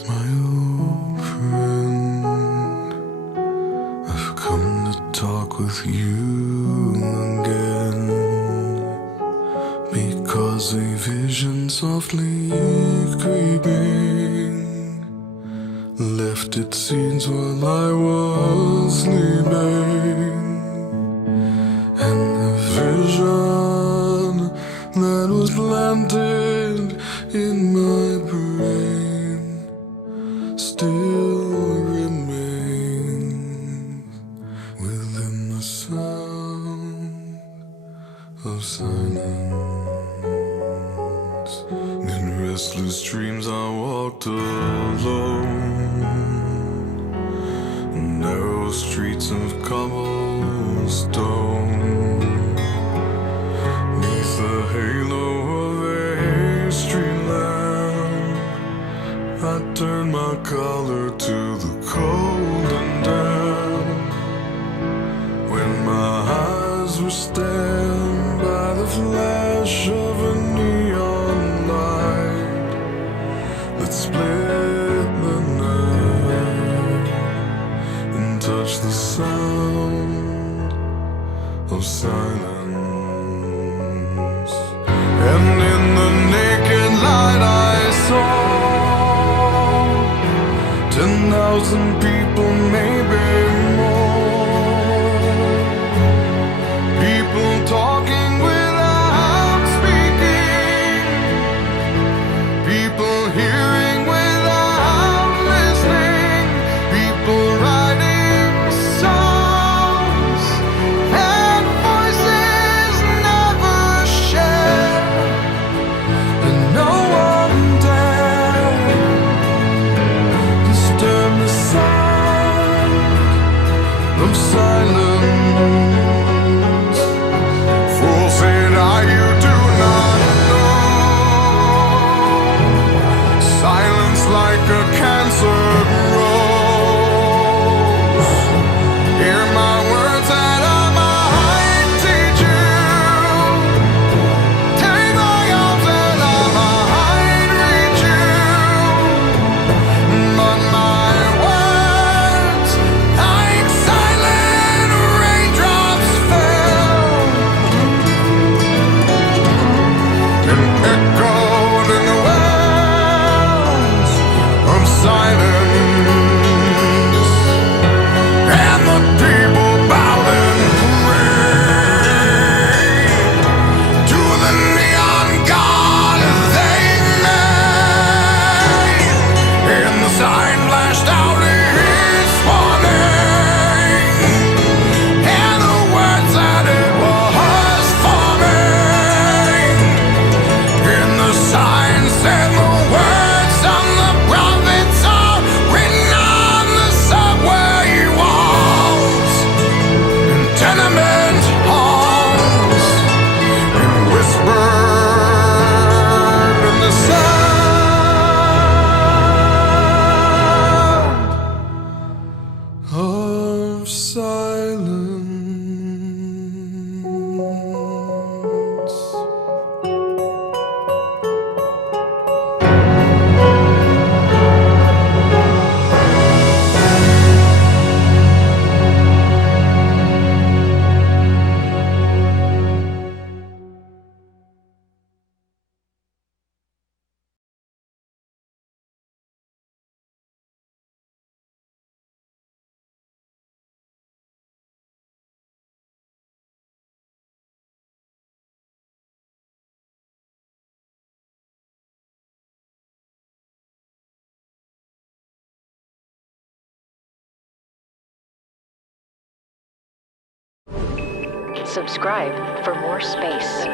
my old friend, I've come to talk with you again, because a vision softly creeping left its seeds while I was sleeping, and the vision that was planted in my brain still remains within the sound of silence. In restless dreams I walked alone, narrow streets of cobblestone, neath the halo of a street lamp. I turned my collar to the cold and damp, when my eyes were stabbed by the flash of a neon light that split the night and touched the sound of silence. And in the naked light I saw 10,000 people, maybe more. People talking without speaking, people hearing without listening, people writing songs that voices never share, and no one dared disturb the sound of silence. Fool said I, you do not know. Silence like a cancer grows. Hear my words that I might teach you. Take my arms that I might reach you. But my words, like silent raindrops, fell and echoed in the wells of silence. And the people bowed and prayed to the neon god they made, and the sign flashed out its warning, and the words that it was forming. And the sign said the words of the prophets are written on the subway walls, in tenement halls, and whispered in the sound of silence. Subscribe for more space.